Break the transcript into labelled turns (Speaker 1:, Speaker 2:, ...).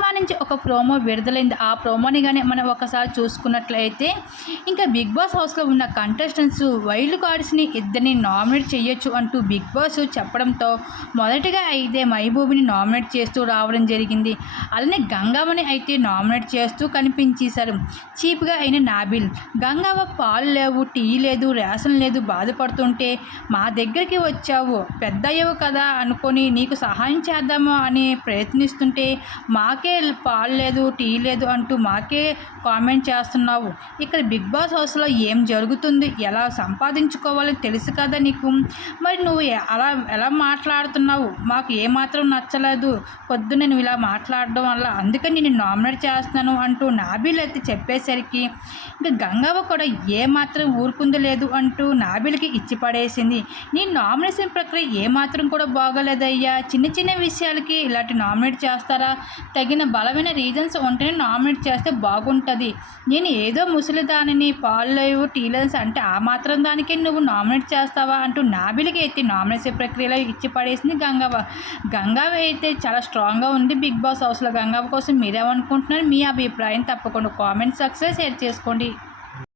Speaker 1: Cinema నుంచి ఒక promo విడుదలైంది. ఆ ప్రోమోని కానీ మనం ఒకసారి చూసుకున్నట్లయితే ఇంకా బిగ్ బాస్ హౌస్లో ఉన్న కంటెస్టెంట్స్ వైల్డ్ కార్డ్స్ని ఇద్దరిని నామినేట్ చేయొచ్చు అంటూ బిగ్ బాస్ చెప్పడంతో మొదటగా అయితే మహబూబిని నామినేట్ చేస్తూ రావడం జరిగింది. అలానే గంగవ్వని అయితే నామినేట్ చేస్తూ కనిపించేశారు. చీప్గా అయిన నాబిల్ గంగవ్వ పాలు లేవు టీ లేదు రేషన్ లేదు బాధపడుతుంటే మా దగ్గరికి వచ్చావు పెద్దయ్యవు కదా అనుకొని నీకు సహాయం చేద్దాము అని ప్రయత్నిస్తుంటే మాకే పాలు లేదు టీ లేదు అంటూ మాకే కామెంట్ చేస్తున్నావు. ఇక్కడ బిగ్ బాస్ హౌస్లో ఏం జరుగుతుంది? ఎలా సంపాదించుకోవాలో? తెలుసు కదా నీకు? మరి నువ్వు అలా ఎలా మాట్లాడుతున్నావు? మాకు ఏమాత్రం నచ్చలేదు. పొద్దున్న నువ్వు ఇలా మాట్లాడడం వల్ల అందుకని నేను నామినేట్ చేస్తున్నాను అంటూ నాబిల్ అయితే చెప్పేసరికి ఇంకా గంగవ్వ కూడా ఏమాత్రం ఊరుకుంది లేదు అంటూ నాబిల్కి ఇచ్చి పడేసింది. నీ నామినేషన్ ప్రక్రియ ఏమాత్రం కూడా బాగోలేదయ్యా. చిన్న చిన్న విషయాలకి ఇలాంటి నామినేట్ చేస్తారా? తగిన బలమైన రీజన్స్ ఉంటేనే నామినేట్ చేస్తే బాగుంటుంది. నేను ఏదో ముసలిదానిని పాలు లేవు టీలెన్స్ అంటే ఆ మాత్రం దానికే నువ్వు నామినేట్ చేస్తావా అంటూ నాబిలికి అయితే నామినేషన్ ప్రక్రియలో ఇచ్చి పడేసింది గంగవ్వ. గంగవ్వ అయితే చాలా స్ట్రాంగ్గా ఉంది బిగ్ బాస్ హౌస్లో. గంగవ్వ కోసం మీరేమనుకుంటున్నారు? మీ అభిప్రాయం తప్పకుండా కామెంట్ సక్సెస్ షేర్ చేసుకోండి.